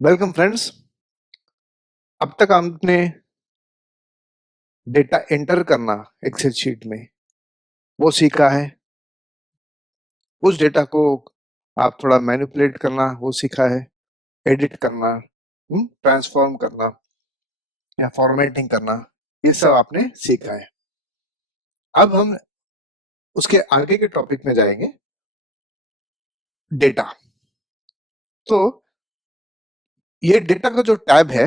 Welcome friends. अब तक आपने डेटा एंटर करना एक्सेल शीट में वो सीखा है। उस डेटा को आप थोड़ा मैनिपुलेट करना वो सीखा है। एडिट करना, ट्रांसफॉर्म करना या फॉर्मेटिंग करना, ये सब आपने सीखा है। अब हम उसके आगे के टॉपिक में जाएंगे, डेटा। तो ये डेटा का जो टैब है,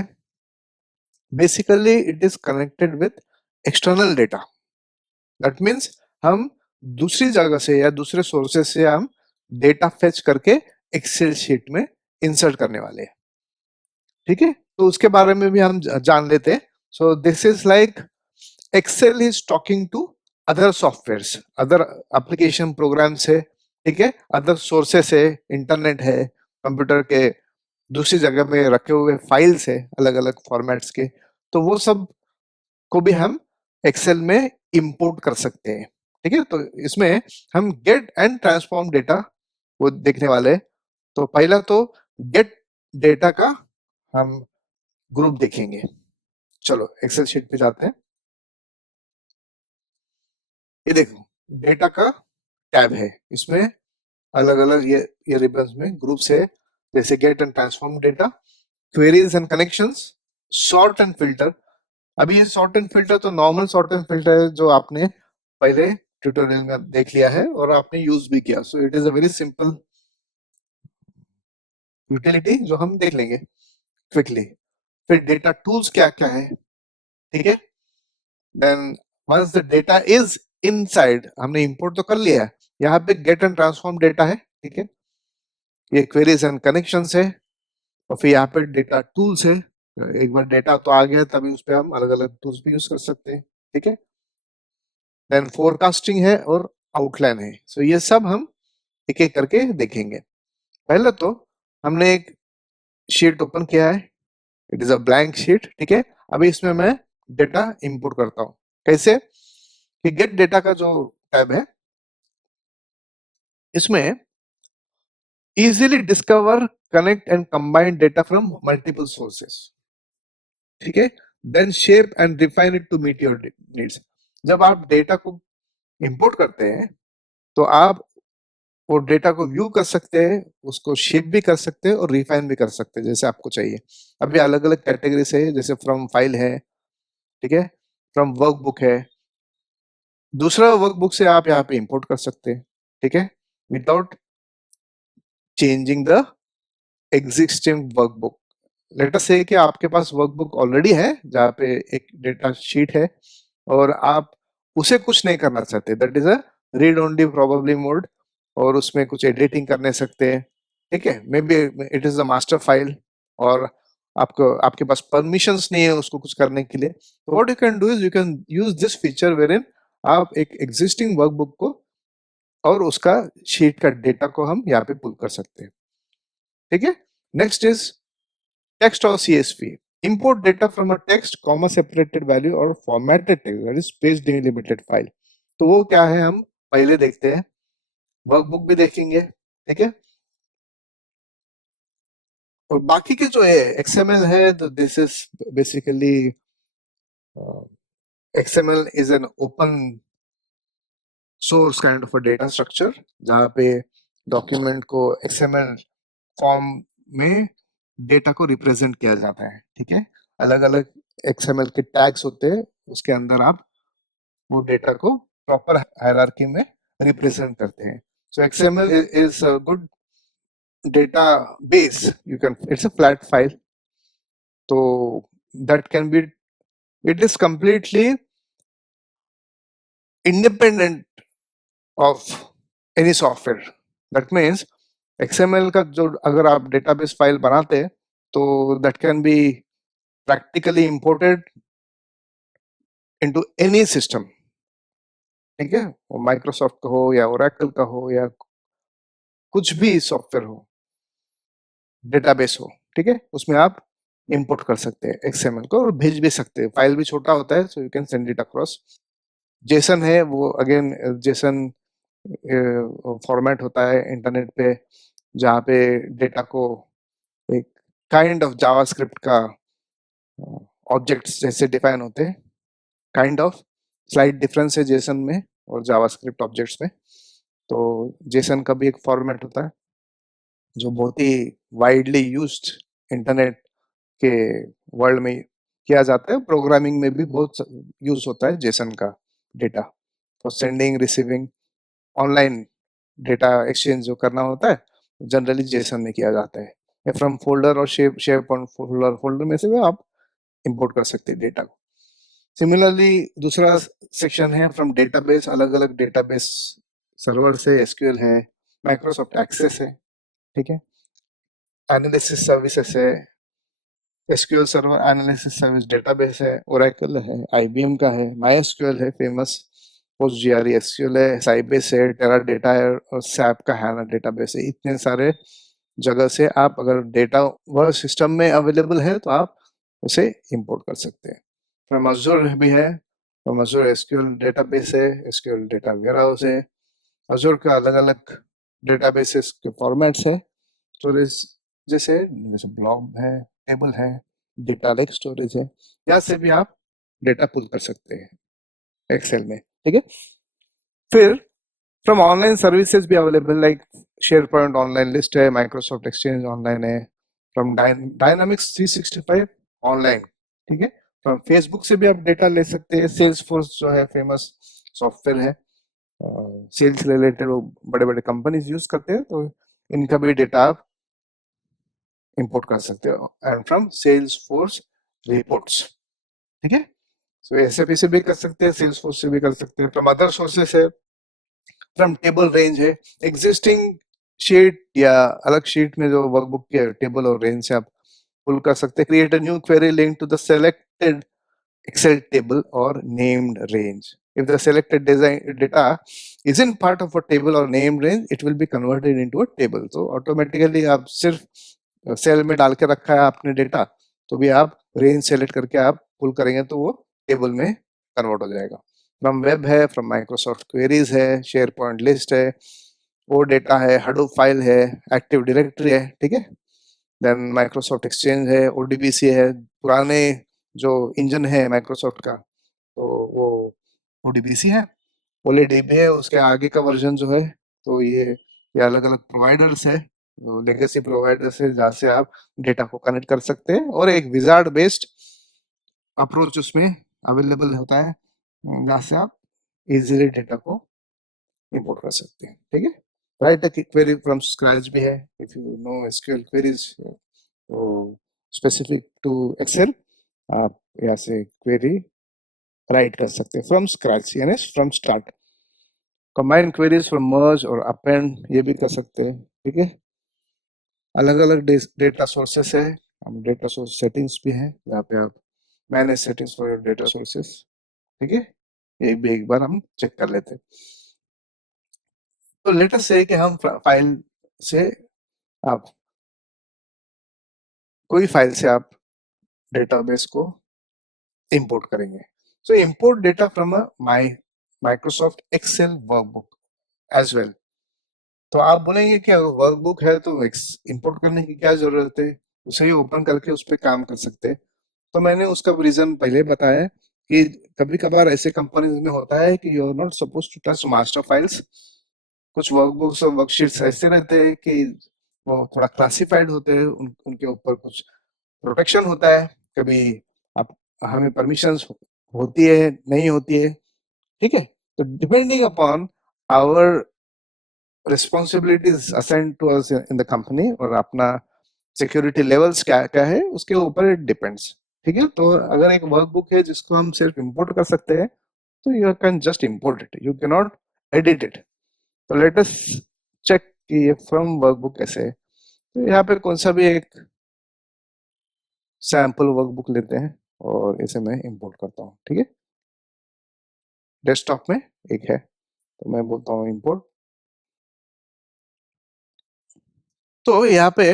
basically it is connected with external data. That means हम दूसरी जगह से या दूसरे सोर्सेस से हम डेटा फेच करके एक्सेल शीट में इंसर्ट करने वाले हैं। ठीक है, तो उसके बारे में भी हम जान लेते हैं। So this is like Excel is talking to other softwares, other application programs है। ठीक है, अदर सोर्सेस है, इंटरनेट है, कंप्यूटर के दूसरी जगह में रखे हुए फाइल्स है अलग अलग फॉर्मेट्स के। तो वो सब को भी हम एक्सेल में इंपोर्ट कर सकते हैं। ठीक है, तो इसमें हम गेट एंड ट्रांसफॉर्म डेटा वो देखने वाले हैं। तो पहला तो गेट डेटा का हम ग्रुप देखेंगे। चलो एक्सेल शीट पे जाते हैं। ये देखो, डेटा का टैब है, इसमें अलग अलग ये रिबन्स में ग्रुप्स है, जैसे get and transform data, queries and connections, sort and filter. अभी ये सॉर्ट एंड फिल्टर तो नॉर्मल सॉर्ट एंड फिल्टर है जो आपने पहले ट्यूटोरियल में देख लिया है और आपने यूज भी किया। So it is a very simple utility जो हम देख लेंगे क्विकली। फिर डेटा टूल्स क्या क्या है। ठीक है, then once the data is inside, हमने इंपोर्ट तो कर लिया है, यहाँ पे गेट एंड ट्रांसफॉर्म डेटा है। ठीक है, ये क्वेरीज एंड कनेक्शंस है, और फिर यहाँ पे डेटा टूल्स है। एक बार डेटा तो आ गया तभी उस पर हम अलग अलग टूल्स भी यूज कर सकते हैं। ठीक है, देन फोरकास्टिंग है और आउटलाइन है। सो ये सब हम एक एक करके देखेंगे। पहले तो हमने एक शीट ओपन किया है, it is a blank sheet. ठीक है, अभी इसमें मैं डेटा इंपोर्ट करता हूँ। कैसे कि गेट डेटा का जो टैब है, इसमें easily discover, connect and combine data from multiple sources. ठीक है, then shape and refine it to meet your needs. जब आप डेटा को इंपोर्ट करते हैं तो आप वो डेटा को व्यू कर सकते हैं, उसको शेप भी कर सकते हैं और रिफाइन भी कर सकते हैं जैसे आपको चाहिए। अभी अलग अलग कैटेगरी से है, जैसे फ्रॉम फाइल है, ठीक है, फ्रॉम वर्कबुक है, दूसरा वर्कबुक से आप यहाँ पे इंपोर्ट कर सकते हैं। ठीक है, without changing the existing workbook. Late us से कि आपके पास वर्कबुक ऑलरेडी है जहाँ पे एक डेटा शीट है और आप उसे कुछ नहीं करना चाहते, that is a read only probably mode, और उसमें कुछ एडिटिंग करने सकते हैं। ठीक है, may be it is a master file और आपको आपके पास परमिशंस नहीं है उसको कुछ करने के लिए। तो what you can do is you can use this feature where in आप एक एग्जिस्टिंग वर्कबुक को और उसका शीट का डेटा को हम यहाँ पे पुल कर सकते हैं। ठीक है, नेक्स्ट इज टेक्स्ट और CSV। Import data from a text, comma separated value or formatted text, that is space delimited file। तो वो क्या है हम पहले देखते हैं, वर्कबुक भी देखेंगे। ठीक है, और बाकी के जो है XML है, तो this is basically XML is an open source kind of a data structure, जहाँ पे डॉक्यूमेंट को XML फॉर्म में डेटा को रिप्रेजेंट किया जाता है। ठीक है, अलग अलग XML के टैग्स होते हैं, उसके अंदर आप वो डेटा को प्रॉपर हायरार्की में रिप्रेजेंट करते हैं। सो XML is a good database, you can, it's a flat file, so that can be, it is completely independent of any software। that means XML का जो अगर आप डेटाबेस फाइल बनाते हैं तो that can be practically imported into any system। ठीक है, वो माइक्रोसॉफ्ट का हो या ओरेकल का हो या कुछ भी सॉफ्टवेयर हो, डेटाबेस हो, ठीक है, उसमें आप इंपोर्ट कर सकते हैं XML को और भेज भी सकते हैं। फाइल भी छोटा होता है, so you can send it across. Jason है वो अगेन जेसन फॉर्मेट होता है इंटरनेट पे, जहाँ पे डेटा को एक काइंड ऑफ जावास्क्रिप्ट का ऑब्जेक्ट्स जैसे डिफाइन होते हैं, काइंड ऑफ स्लाइट डिफरेंस है जेसन में और जावास्क्रिप्ट ऑब्जेक्ट्स में। तो जेसन का भी एक फॉर्मेट होता है जो बहुत ही वाइडली यूज्ड इंटरनेट के वर्ल्ड में किया जाता है, प्रोग्रामिंग में भी बहुत यूज होता है जेसन का data for sending receiving online data exchange जो करना होता है जनरली जेसन में किया जाता है। फ्रॉम फोल्डर और शेयर पॉइंट फोल्डर में से भी आप इंपोर्ट कर सकते हैं डेटा को। सिमिलरली दूसरा सेक्शन है फ्रॉम डेटाबेस, अलग अलग डेटाबेस सर्वर से एसक्यूएल है, माइक्रोसॉफ्ट एक्सेस है, ठीक है, एनालिसिस सर्विसेज है, SQL server analysis service database है, ओरेकल है, आईबीएम का है, माइएसक्यूएल है फेमस, पोस्ट जीआरई एसक्यूएल है, साइबेस है, टेराडाटा है और सैप का हैना डेटाबेस है। इतने सारे जगह से आप अगर डेटा वह सिस्टम में अवेलेबल है तो आप उसे इंपोर्ट कर सकते हैं। फ्रॉम अज़ूर भी है, फ्रॉम अज़ूर एसक्यूएल डेटाबेस है, एसक्यूएल डेटा वेयरहाउस है, अज़ूर का अलग अलग डेटाबेसेस के फॉर्मेट्स है, स्टोरेज जैसे ब्लॉब है, टेबल है, डेटा लेक स्टोरेज है, यहाँ से भी आप डेटा पुल कर सकते हैं एक्सेल में, ठीक है। फिर फ्रॉम ऑनलाइन सर्विसेज भी available like share point online list है, माइक्रोसॉफ्ट एक्सचेंज ऑनलाइन है, फ्रॉम डायनामिक्स 365 ऑनलाइन, ठीक है। फ्रॉम फेसबुक से भी आप डेटा ले सकते हैं, सेल्स फोर्स जो है फेमस सॉफ्टवेयर है, सेल्स रिलेटेड वो बड़े बड़े कंपनीज यूज करते हैं, तो इनका भी डेटा आप इंपोर्ट कर सकते हो। And from Salesforce reports, ठीक है। सो एसएपी से भी कर सकते हैं, सेल्स फोर्स से भी कर सकते हैं, फ्रॉम अदर सोर्सेस है, फ्रॉम टेबल रेंज है, एग्जिस्टिंग शीट या अलग शीट में जो वर्कबुक के टेबल और रेंज से आप पुल कर सकते हैं। Create a new query link to the selected Excel table or named range. If the selected data isn't part of a table or named range, it will be converted into a table. So automatically आप सिर्फ cell में डाल के रखा है आपने data, तो भी आप रेंज सेलेक्ट करके आप पुल करेंगे तो वो टेबल में कन्वर्ट हो जाएगा। फ्रॉम वेब है, फ्रॉम माइक्रोसॉफ्ट क्वेरीज है, शेयर पॉइंट लिस्ट है, वो डेटा है, हडूप फाइल है, एक्टिव डायरेक्टरी है, ठीक है। देन माइक्रोसॉफ्ट एक्सचेंज है, ओडीबीसी है, पुराने जो इंजन है माइक्रोसॉफ्ट का तो वो ओडीबीसी है, ओलीडीबी है, उसके आगे का वर्जन जो है तो ये अलग अलग प्रोवाइडर्स है, लेगेसी प्रोवाइडर्स है जहाँ से आप डेटा को कनेक्ट कर सकते हैं, और एक विजार्ड बेस्ड अप्रोच उसमें अवेलेबल होता है जहाँ से आप इजीली डेटा को इंपोर्ट कर सकते हैं, ठीक है। Write a query from scratch भी है, if you know SQL queries तो स्पेसिफिक टू एक्सेल आप यहाँ से क्वेरी राइट कर सकते हैं फ्रॉम स्क्रैच यानी from start. Combine queries from merge और अपेंड ये भी कर सकते हैं, ठीक है। अलग अलग डेटा सोर्सेस है, हम डेटा सोर्स सेटिंग्स भी है जहाँ पे आप manage settings for your data sources, ठीक है, ये भी एक बार हम चेक कर लेते हैं। तो लेट अस से कि हम फाइल से आप कोई फाइल से आप डेटाबेस को इंपोर्ट करेंगे। So import data from a Microsoft Excel workbook as well. तो आप बोलेंगे कि वर्कबुक है तो इंपोर्ट करने की क्या जरूरत है, उसे ही ओपन करके उस पर काम कर सकते हैं। तो मैंने उसका रीजन पहले बताया कि कभी कभार ऐसे कंपनीज में होता है कि you are not suppose to touch master files. कुछ वर्कबुक्स और वर्कशीट्स ऐसे रहते हैं कि वो थोड़ा क्लासिफाइड होते हैं, उनके ऊपर कुछ प्रोटेक्शन होता है, कभी आप हमें परमिशंस होती है नहीं होती है, ठीक है। तो depending upon our responsibilities assign to us in the company और अपना सिक्योरिटी लेवल्स क्या क्या है उसके ऊपर इट डिपेंड्स, ठीक है। तो अगर एक वर्कबुक है जिसको हम सिर्फ इंपोर्ट कर सकते हैं तो you can just import it, you can not edit it. तो लेट अस चेक कि ये फ्रॉम वर्कबुक कैसे है। तो यहाँ पे कौन सा भी एक सैंपल वर्कबुक लेते हैं और इसे मैं इंपोर्ट करता हूँ, ठीक है। डेस्कटॉप में एक है तो मैं बोलता हूँ इंपोर्ट। तो यहाँ पे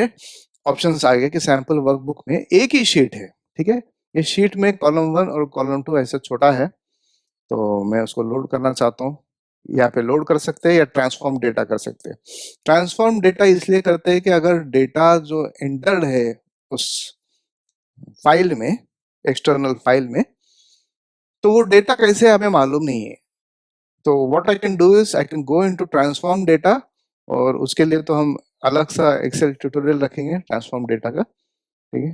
ऑप्शंस आ गए कि सैंपल वर्कबुक में एक ही शीट है, ठीक है। ये शीट में कॉलम 1 और कॉलम 2 ऐसा छोटा है, तो मैं उसको लोड करना चाहता हूँ। यहाँ पे लोड कर सकते हैं या ट्रांसफॉर्म डेटा कर सकते हैं। ट्रांसफॉर्म डेटा इसलिए करते हैं कि अगर डेटा जो एंटर्ड है उस फाइल में, एक्सटर्नल फाइल में, तो वो डेटा कैसे है हमें मालूम नहीं है। तो what I can do is I can go into transform data, और उसके लिए तो हम अलग सा एक्सेल ट्यूटोरियल रखेंगे ट्रांसफॉर्म डेटा का, ठीक है।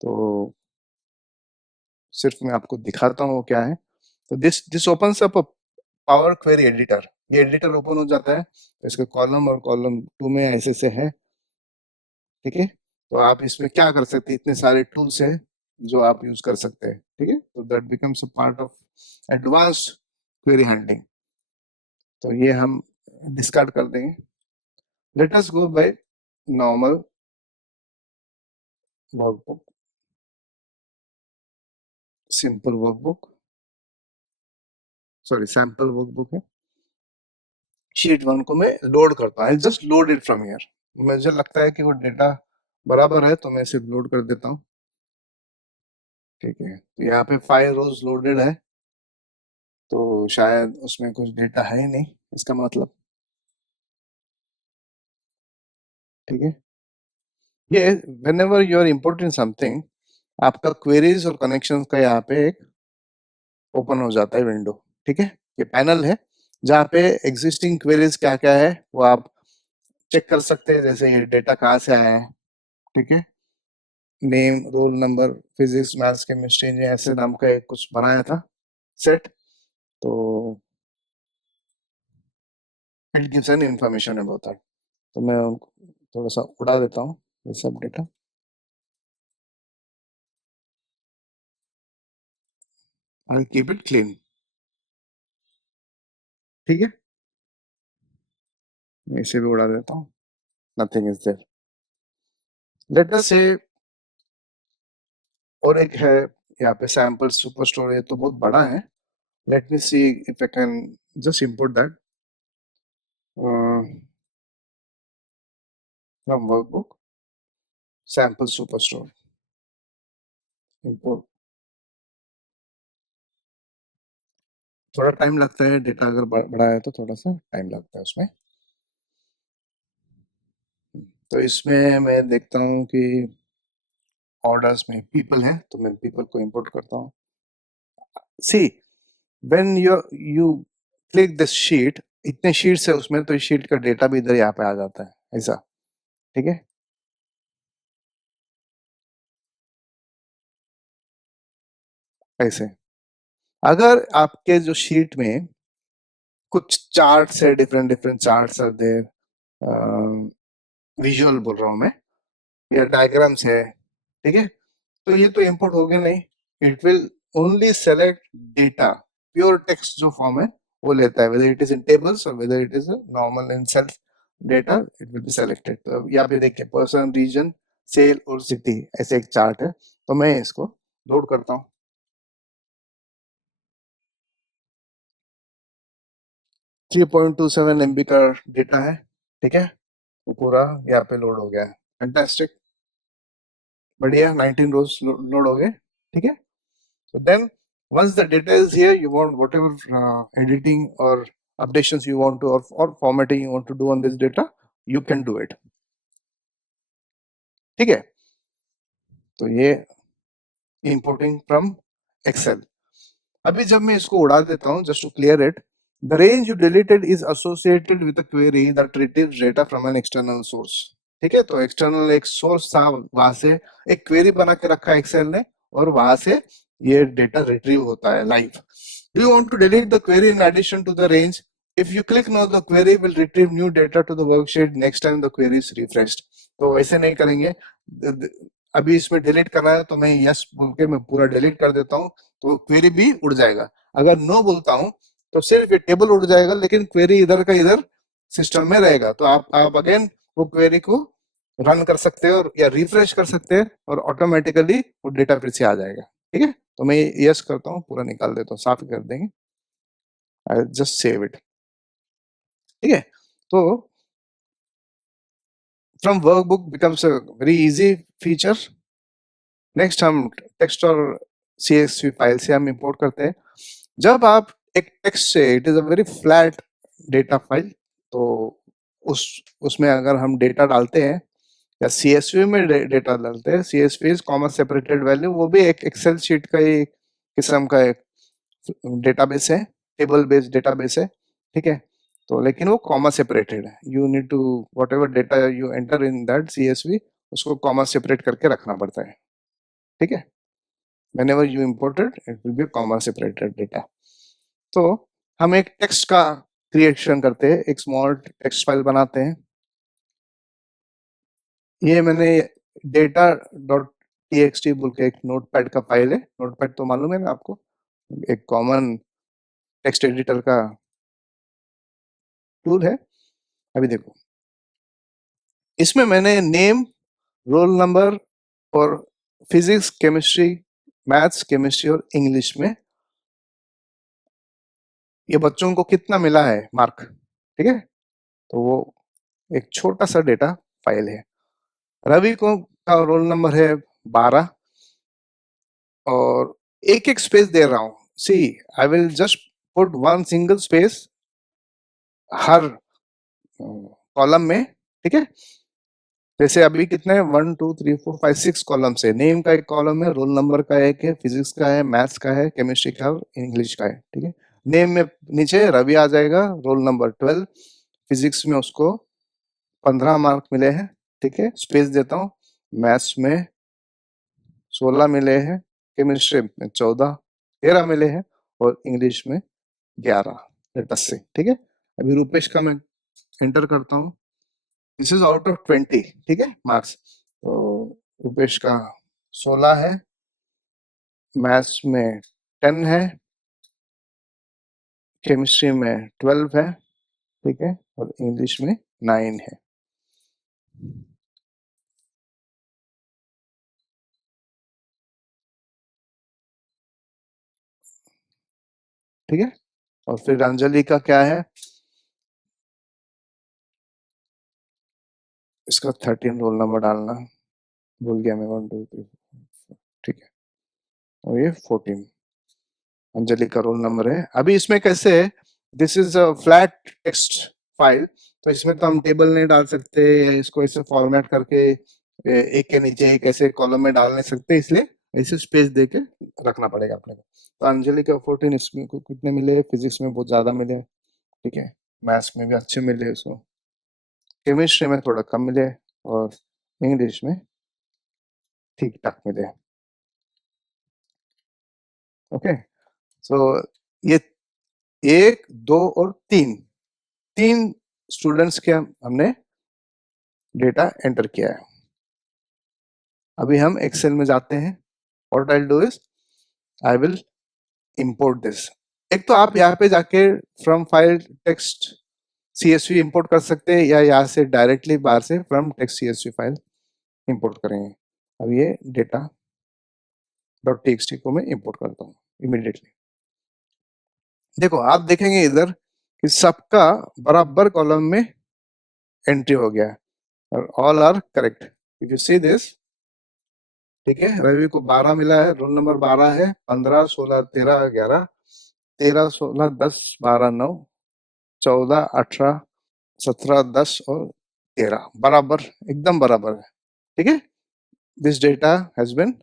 तो सिर्फ मैं आपको दिखाता हूँ वो क्या है। तो this opens up power query editor, ये एडिटर ओपन हो जाता है, तो इसके कॉलम और कॉलम 2 में ऐसे से है, ठीक है। तो आप इसमें क्या कर सकते हैं, इतने सारे टूल्स हैं जो आप यूज कर सकते हैं, ठीक है। तो that becomes a part of advanced query handling. तो ये हम डिस्कार्ड कर देंगे। Let us go by normal workbook, simple workbook, sorry sample workbook है। शीट 1 को मैं लोड करता हूँ, just load it from here. मुझे लगता है कि वो डेटा बराबर है, तो मैं सिर्फ लोड कर देता हूँ, ठीक है। तो यहाँ पे 5 रोज लोडेड है, तो शायद उसमें कुछ डेटा है ही नहीं, इसका मतलब, ठीक है। ये whenever you are importing something, आपका क्वेरीज और कनेक्शंस का यहाँ पे एक ओपन हो जाता है विंडो, ठीक है। ये पैनल है जहाँ पे एग्जिस्टिंग क्वेरीज क्या क्या है वो आप चेक कर सकते हैं, जैसे ये डेटा कहाँ से आया है, ठीक है। Name, roll number, physics, maths, chemistry, ऐसे नाम का एक कुछ बनाया था सेट, तो it gives an information about that. तो मैं उनको थोड़ा सा उड़ा देता हूँ ये सब data, I keep it clean, ठीक है। मैं इसे भी उड़ा देता हूँ, nothing is there. Let us see, और एक है यहाँ पे सैंपल सुपर स्टोर, ये तो बहुत बड़ा है। Let me see if I can just import that from workbook, sample super store, import. थोड़ा टाइम लगता है, डेटा अगर बड़ा है तो थोड़ा सा टाइम लगता है उसमें। तो इसमें मैं देखता हूँ कि ऑर्डर्स में पीपल है, तो मैं पीपल को इंपोर्ट करता हूँ। See when you click this sheet, इतने शीट्स है उसमें, तो इस शीट का डेटा भी इधर यहाँ पे आ जाता है ऐसा, ठीक है। ऐसे अगर आपके जो शीट में कुछ चार्ट्स है, different different charts are there, visual बोल रहा हूँ मैं, या डायग्राम्स है, ठीक है, तो ये तो इंपोर्ट हो गया नहीं। It will only select data, pure text जो फॉर्म है वो लेता है, whether it is in tables और whether it is normal in self data, it will be selected. तो अब यहाँ पे देखिए पर्सन, रीजन, सेल और सिटी, ऐसे एक चार्ट है। तो मैं इसको लोड करता हूँ, 3.27 MB का डेटा है, ठीक है। वो पूरा यहाँ पे लोड हो गया है, फैंटास्टिक, बढ़िया। 19 रोज लोड हो गए, ठीक है। So then, once the data is here, you want whatever editing or updations you want to, or formatting you want to do on this data, you can do it. ठीक है। तो ये importing from Excel. अभी जब मैं इसको उड़ा देता हूँ, just to clear it, the range you deleted is associated with a query that retrieves data from an external source. ठीक है। तो एक्सटर्नल एक सोर्स था, वहां से एक क्वेरी बना के रखा है एक्सेल ने, और वहां से ये डेटा रिट्रीव होता है live. Do you want to delete the query in addition to the range? If you click no, the query will retrieve new data to the worksheet next time the query is refreshed. तो ऐसे नहीं करेंगे। अभी इसमें delete करना है, तो मैं यस बोल के मैं पूरा डिलीट कर देता हूँ, तो क्वेरी भी उड़ जाएगा। अगर नो बोलता हूँ तो सिर्फ ये टेबल उड़ जाएगा, लेकिन क्वेरी इधर का इधर सिस्टम में रहेगा। तो आप अगेन वो क्वेरी को रन कर सकते हैं, और या रिफ्रेश कर सकते हैं, और ऑटोमेटिकली वो डेटा फिर से आ जाएगा, ठीक है। तो मैं यस करता हूँ, पूरा निकाल देता हूँ, साफ कर देंगे, आई जस्ट सेव इट, ठीक है। तो from workbook becomes a very easy feature. Next हम टेक्स्ट और CSV फाइल से हम इंपोर्ट करते हैं। जब आप एक टेक्स्ट से, it is a very flat data file, तो उस उसमें अगर हम डेटा डालते हैं, या CSV में डेटा डालते हैं, CSV is comma separated value, वो भी एक एक्सेल शीट का ही किस्म का एक डेटाबेस है, टेबल बेस्ड डेटाबेस है, ठीक है। तो लेकिन वो कॉमा सेपरेटेड है, you need to whatever data you enter in that CSV, उसको कॉमा सेपरेट करके रखना पड़ता है, ठीक है। whenever you imported it will be comma separated data। तो हम एक टेक्स्ट का क्रिएशन करते हैं, एक स्मॉल टेक्स्ट फाइल बनाते हैं। ये मैंने डेटा डॉट txt बोल के एक नोटपैड का फाइल है, नोटपैड तो मालूम है ना आपको, एक कॉमन टेक्स्ट एडिटर का टूल है। अभी देखो, इसमें मैंने नेम, रोल नंबर और फिजिक्स, केमिस्ट्री, मैथ्स, केमिस्ट्री और इंग्लिश में ये बच्चों को कितना मिला है मार्क, ठीक है। तो वो एक छोटा सा डेटा फाइल है। रवि को का रोल नंबर है 12 और एक एक स्पेस दे रहा हूं। See, I will just put one single space हर कॉलम में, ठीक है। जैसे अभी कितने 1 2 3 4 5 6 कॉलम से, नेम का एक कॉलम है, रोल नंबर का एक है, फिजिक्स का है, मैथ्स का है, केमिस्ट्री का और इंग्लिश का है, ठीक है। नेम में नीचे रवि आ जाएगा, रोल नंबर 12, फिजिक्स में उसको 15 मार्क मिले हैं, ठीक है। स्पेस देता हूँ, मैथ्स में 16 मिले हैं, केमिस्ट्री में 14, 13 मिले हैं और इंग्लिश में 11, 10 से, ठीक है। अभी रुपेश का मैं एंटर करता हूँ, दिस इज आउट ऑफ 20, ठीक है, मार्क्स। तो रुपेश का 16 है, मैथ्स में 10 है, केमिस्ट्री में 12 है, ठीक है, और इंग्लिश में 9 है। ठीक है, और फिर अंजलि का क्या है, इसका 13 रोल नंबर डालना भूल गया मैं, 1 2 3 ठीक है, और ये 14 अंजलि का रोल नंबर है। अभी इसमें कैसे है, this is a flat text file, तो इसमें तो हम टेबल नहीं डाल सकते, या इसको ऐसे फॉर्मेट करके एक के नीचे एक ऐसे कॉलम में डाल नहीं सकते, इसलिए ऐसे स्पेस दे के रखना पड़ेगा अपने को। तो अंजलि का 14 इसमें को कितने मिले, फिजिक्स में बहुत ज्यादा मिले, ठीक है, मैथ्स में भी अच्छे मिले उसको, केमिस्ट्री में थोड़ा कम मिले और इंग्लिश में ठीक ठाक मिले। ओके, सो ये 1 2 और 3 स्टूडेंट्स के हमने डेटा एंटर किया है। अभी हम एक्सेल में जाते हैं, what I will do is I will import this. एक तो आप यहाँ पे जाके from file text CSV import कर सकते हैं, या यहाँ से डायरेक्टली बाहर से from text CSV file import करेंगे। अब ये डेटा डॉट txt को मैं इंपोर्ट करता हूँ इमीडिएटली। देखो, आप देखेंगे इधर कि सबका बराबर कॉलम में एंट्री हो गया और all are correct, if you see this, ठीक है। रवि को 12 मिला है, रोल नंबर 12 है, 15 16 13 11, 13 16 10 12 9 14 18 17 10 और 13 बराबर, एकदम बराबर है, ठीक है। This data has been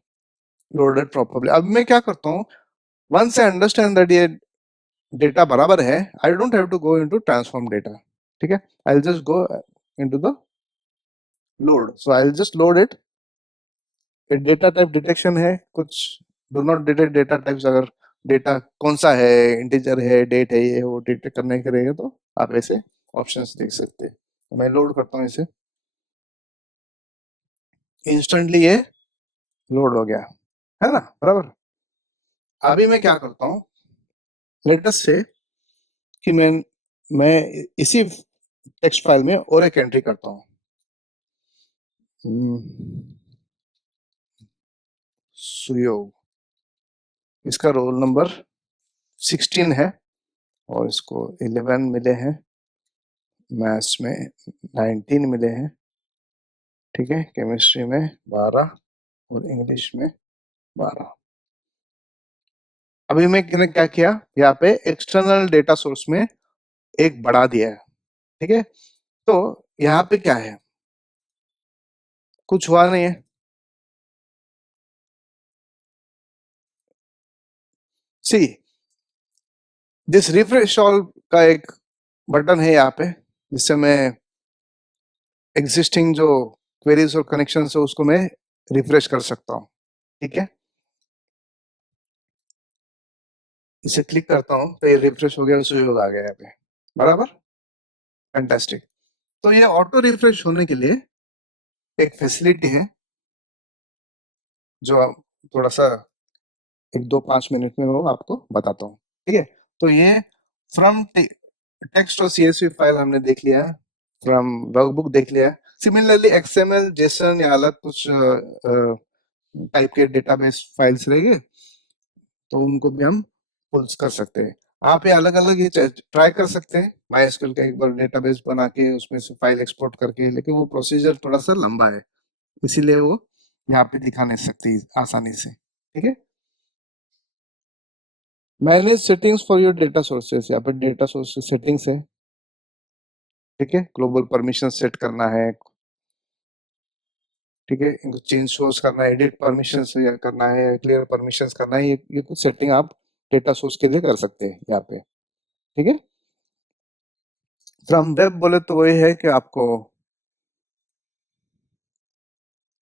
loaded properly. अब मैं क्या करता हूँ, वंस आई अंडरस्टैंड दैट ये डेटा बराबर है, I don't have to go into transform data, ठीक है। I will just go into the load, so I will just load it. Data type detection है कुछ, do not detect data types, अगर data कौन सा है, इंटीजर है, date है, ये वो डिटेक्ट करने के रहेगा तो आप ऐसे ऑप्शंस देख सकते हैं। तो मैं लोड करता हूँ इसे, इंस्टेंटली ये लोड हो गया है ना, बराबर। अभी मैं क्या करता हूँ, लेट अस से कि मैं इसी टेक्स्ट फाइल में और एक एंट्री करता हूँ, सुयोग, इसका रोल नंबर 16 है और इसको 11 मिले हैं, मैथ्स में 19 मिले हैं, ठीक है, केमिस्ट्री में 12 और इंग्लिश में 12। अभी मैंने क्या किया, यहाँ पे एक्सटर्नल डेटा सोर्स में एक बढ़ा दिया है, ठीक है। तो यहाँ पे क्या है, कुछ हुआ नहीं है। सी दिस रिफ्रेश ऑल का एक बटन है यहाँ पे, जिससे मैं एग्जिस्टिंग जो क्वेरीज और कनेक्शन है उसको मैं रिफ्रेश कर सकता हूँ। ठीक है, इसे क्लिक करता हूँ तो ये रिफ्रेश हो गया, सुयोग आ गया यहाँ पे। बराबर, फैंटास्टिक। तो ये ऑटो रिफ्रेश होने के लिए एक फैसिलिटी है जो थोड़ा सा 1 2 5 मिनट में वो आपको बताता हूँ। ठीक है, तो ये फ्रॉम टेक्स्ट और सीएसवी फाइल हमने देख लिया है, फ्रॉम वर्कबुक देख लिया है। सिमिलरली एक्सएमएल, जेसन या अलग कुछ टाइप के डेटाबेस फाइल्स रहेंगे तो उनको भी हम पुल्स कर सकते हैं। आप ये अलग अलग ये ट्राई कर सकते हैं माइस्क्यूएल का एक बार डेटाबेस बना के उसमें से फाइल एक्सपोर्ट करके, लेकिन वो प्रोसीजर थोड़ा सा लंबा है, इसीलिए वो यहाँ पे दिखा नहीं सकती आसानी से। ठीक है, manage settings for your data sources, यहाँ पे डेटा सोर्सेस सेटिंग्स है। ठीक है, ग्लोबल परमिशन सेट करना है, ठीक है, इनको चेंज सोर्स करना है, एडिट परमिशन करना है, क्लियर परमिशन करना है, ये कुछ सेटिंग आप डेटा सोर्स के लिए कर सकते हैं यहाँ पे। ठीक है, फ्रॉम वेब बोले तो वही है कि आपको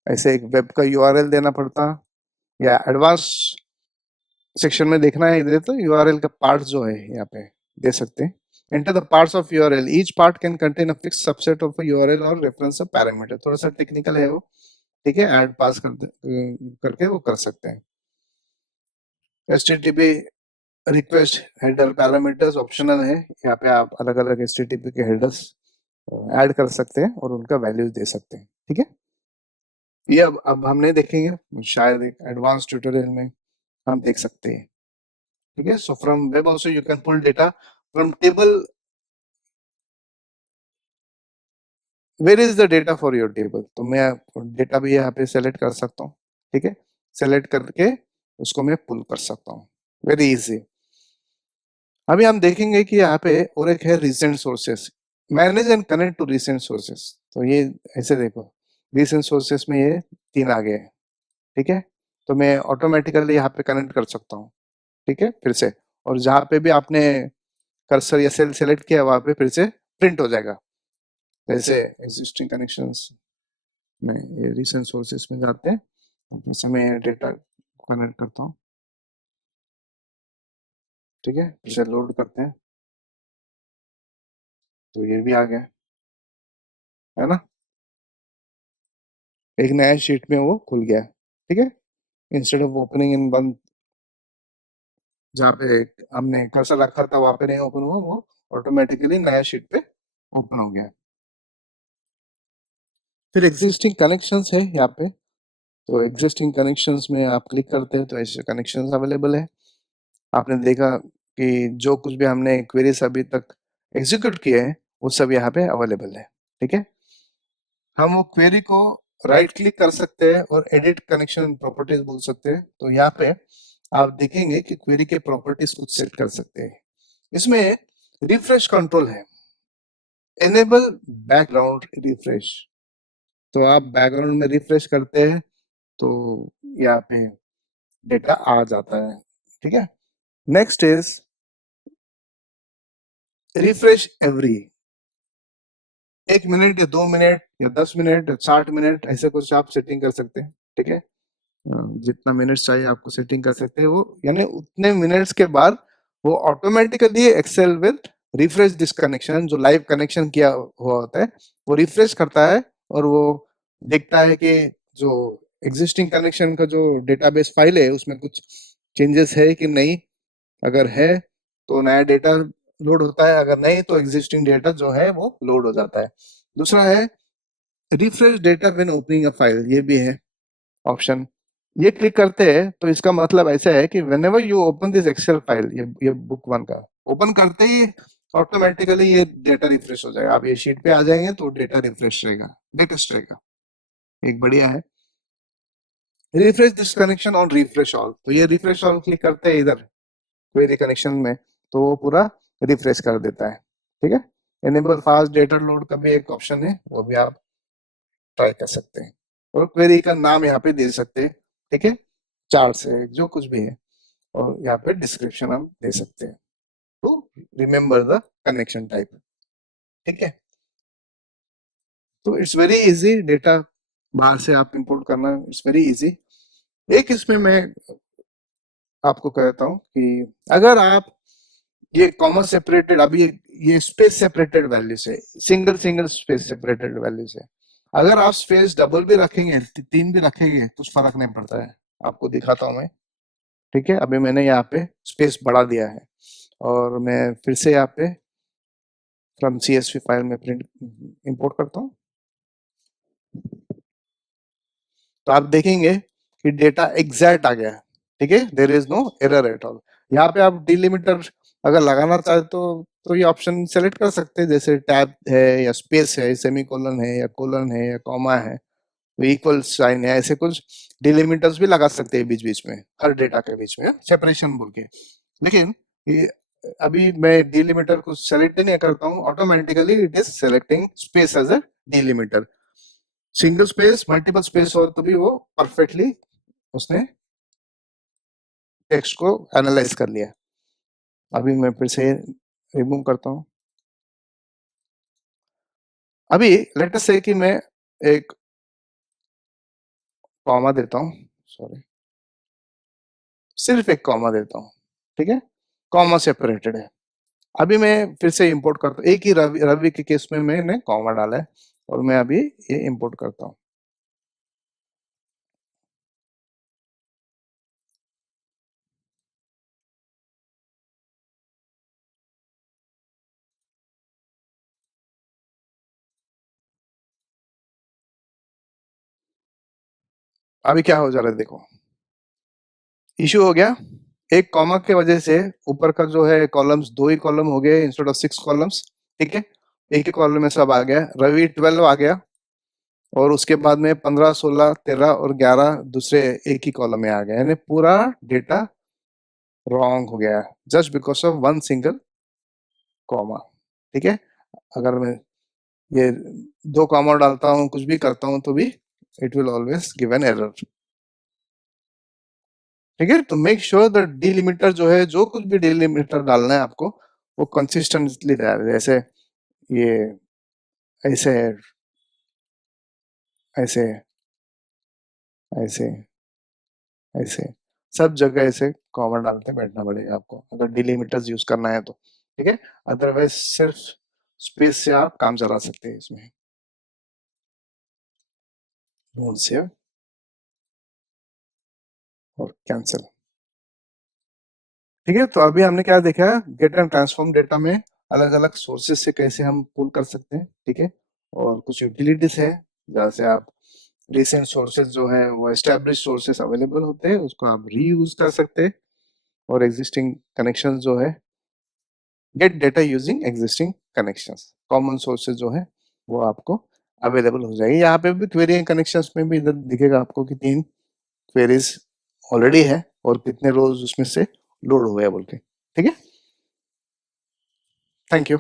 ऐसे एक वेब का यूआरएल देना पड़ता, या एडवांस सेक्शन में देखना है इधर तो यूआरएल का पार्ट जो है यहाँ पे दे सकते हैं। Enter the parts of URL, each part can contain a fixed subset of URL और रेफरेंस ऑफ पैरामीटर, थोड़ा सा टेक्निकल है वो। ठीक है, ऐड पास करके वो कर सकते हैं। HTTP request header parameters optional है, यहाँ पे आप अलग अलग एचटीटीपी के हेडर्स ऐड कर सकते हैं और उनका वैल्यूज दे सकते हैं। ठीक है, ये अब हम नहीं देखेंगे, शायद एक एडवांस ट्यूटोरियल में हम देख सकते हैं। ठीक है, so from web also you can pull data from table. Where is the data for your table, तो मैं डेटा भी यहाँ पे सेलेक्ट कर सकता हूँ। ठीक है, सेलेक्ट करके उसको मैं पुल कर सकता हूँ, वेरी इजी। अभी हम देखेंगे कि यहाँ पे और एक है recent sources, manage and connect to recent sources. तो ये ऐसे देखो, रिसेंट सोर्सेस में ये 3 आ गए। ठीक है, तो मैं ऑटोमेटिकली यहाँ पे कनेक्ट कर सकता हूँ। ठीक है, फिर से, और जहाँ पे भी आपने कर्सर या सेल सेलेक्ट किया वहां पे फिर से प्रिंट हो जाएगा। जैसे एग्जिस्टिंग कनेक्शंस में ये रिसेंट सोर्सेस में जाते हैं, फिर से मैं डेटा कनेक्ट करता हूँ। ठीक है, फिर से लोड करते हैं, तो ये भी आ गया है ना, एक नया शीट में वो खुल गया। ठीक है, instead of opening in one, जहाँ पे हमने कर्सर रखा था वहां पे नहीं ओपन हुआ, वो ऑटोमेटिकली नया शीट पे ओपन हो गया। फिर एग्जिस्टिंग कनेक्शंस है यहाँ पे, तो एग्जिस्टिंग कनेक्शंस में आप क्लिक करते हैं तो ऐसे कनेक्शंस अवेलेबल है। आपने देखा कि जो कुछ भी हमने क्वेरीज अभी तक एग्जीक्यूट किए हैं वो सब यहाँ पे अवेलेबल है। ठीक है, हम वो क्वेरी को राइट क्लिक कर सकते हैं और एडिट कनेक्शन प्रॉपर्टीज बोल सकते हैं। तो यहाँ पे आप देखेंगे कि क्वेरी के प्रॉपर्टीज कुछ सेट कर सकते हैं। इसमें रिफ्रेश कंट्रोल है, एनेबल बैकग्राउंड रिफ्रेश, तो आप बैकग्राउंड में रिफ्रेश करते हैं तो यहाँ पे डेटा आ जाता है। ठीक है, next is refresh every 1 minute या 2 मिनट या 10 मिनट या 60 मिनट, ऐसे कुछ आप सेटिंग कर सकते हैं। ठीक है, जितना मिनट्स चाहिए आपको सेटिंग कर सकते हैं वो, यानी उतने मिनट्स के बाद वो automatically Excel will refresh this connection, जो लाइव कनेक्शन किया हुआ होता है वो रिफ्रेश करता है और वो देखता है कि जो एग्जिस्टिंग कनेक्शन का जो डेटाबेस फाइल है उसमें कुछ चेंजेस है कि नहीं, अगर है तो नया डेटा लोड होता है, अगर नहीं तो एग्जिस्टिंग डेटा जो है वो लोड हो जाता है। दूसरा है refresh data when opening a file, ये भी है ऑप्शन। ये क्लिक करते हैं तो इसका मतलब ऐसा है कि whenever you open this excel file, ये बुक 1 का ओपन करते ही ऑटोमेटिकली ये डेटा रिफ्रेश हो जाएगा। आप ये शीट पे आ जाएंगे तो डेटा रिफ्रेश रहेगा, लेटेस्ट रहेगा, एक बढ़िया है। Refresh this connection on refresh all, तो ये रिफ्रेश ऑल क्लिक करते हैं इधर क्वेरी कनेक्शन में तो वो पूरा रिफ्रेश कर देता है। ठीक है, एनेबल फास्ट डेटा लोड का भी एक ऑप्शन है, वो भी आप ट्राई कर सकते हैं। और क्वेरी का नाम यहाँ पे दे सकते हैं, ठीक है, चार्ट से जो कुछ भी है, और यहाँ पे डिस्क्रिप्शन हम दे सकते हैं to remember the connection type, ठीक है। तो इट्स वेरी इजी, डेटा बाहर से आप इंपोर्ट करना, इट्स वेरी इजी। एक इसमें मैं आपको कहता हूँ कि अगर आप ये कॉमा सेपरेटेड, अभी ये स्पेस सेपरेटेड वैल्यू से, single single space separated value से, अगर आप स्पेस डबल भी रखेंगे, तीन भी रखेंगे, कुछ फर्क नहीं पड़ता है। आपको दिखाता हूं मैं, ठीक है। अभी मैंने यहाँ पे स्पेस बढ़ा दिया है, और मैं फिर से यहाँ पे फ्रॉम CSV फाइल में प्रिंट इंपोर्ट करता हूँ, तो आप देखेंगे कि डेटा एग्जैक्ट आ गया है, ठीक है, there is no error at all. यहाँ पे आप डिलिमिटर अगर लगाना चाहे तो ये ऑप्शन सेलेक्ट कर सकते हैं, जैसे टैब है या स्पेस है, सेमीकोलन है या कोलन है या कॉमा है, इक्वल साइन है, ऐसे कुछ डिलिमिटर्स भी लगा सकते हैं बीच बीच में, हर डेटा के बीच में सेपरेशन बोल के। लेकिन ये अभी मैं डिलिमिटर को सेलेक्ट नहीं करता हूँ, automatically it is selecting space as a delimiter. Single space multiple space हो तो भी वो परफेक्टली उसने टेक्स्ट को एनालाइज कर लिया। अभी मैं फिर से रिमूव करता हूँ। अभी लेट अस से कि मैं एक कॉमा देता हूँ, सॉरी, सिर्फ एक कॉमा देता हूँ, ठीक है, कॉमा सेपरेटेड है। अभी मैं फिर से इंपोर्ट करता हूँ, एक ही रवि रवि के केस में मैंने कॉमा डाला है, और मैं अभी ये इंपोर्ट करता हूँ। अभी क्या हो जा रहा है देखो, इशू हो गया, एक कॉमा के वजह से ऊपर का जो है कॉलम्स, दो ही कॉलम हो गए इंस्टेड ऑफ 6 कॉलम्स, ठीक है, एक ही कॉलम में सब आ गया, रवि 12 आ गया, और उसके बाद में 15, 16, 13 और 11 दूसरे एक ही कॉलम में आ गए, यानी पूरा डेटा रॉन्ग हो गया just because of one single comma, ठीक है। अगर मैं ये दो कॉमा डालता हूँ, कुछ भी करता हूँ, तो भी it will always give an error, ठीक है। तो मेक श्योर द डिलिमिटर जो है, जो कुछ भी डिलिमिटर डालना है आपको, वो कंसिस्टेंटली डाल, जैसे ये ऐसे ऐसे ऐसे ऐसे सब जगह ऐसे कॉमा डालते बैठना पड़ेगा आपको, अगर डिलिमिटर्स यूज करना है तो, ठीक है। अदरवाइज सिर्फ स्पेस से आप काम चला सकते हैं इसमें। डोंट सेव और कैंसिल, ठीक है। तो अभी हमने क्या देखा, गेट एंड ट्रांसफॉर्म डेटा में अलग अलग सोर्सेस से कैसे हम पुल कर सकते हैं, ठीक है, और कुछ यूटिलिटीज है जहाँ से आप रिसेंट सोर्सेज जो है वो एस्टेब्लिश सोर्सेस अवेलेबल होते हैं, उसको आप रीयूज कर सकते हैं, और एग्जिस्टिंग कनेक्शन जो है, gate data using existing connections, common sources जो है वो आपको अवेलेबल हो जाएगी। यहाँ पे भी क्वेरी एंड कनेक्शंस में भी इधर दिखेगा आपको कि 3 क्वेरीज ऑलरेडी है और कितने रोज उसमें से लोड हुए हैं बोल के, ठीक है। Thank you.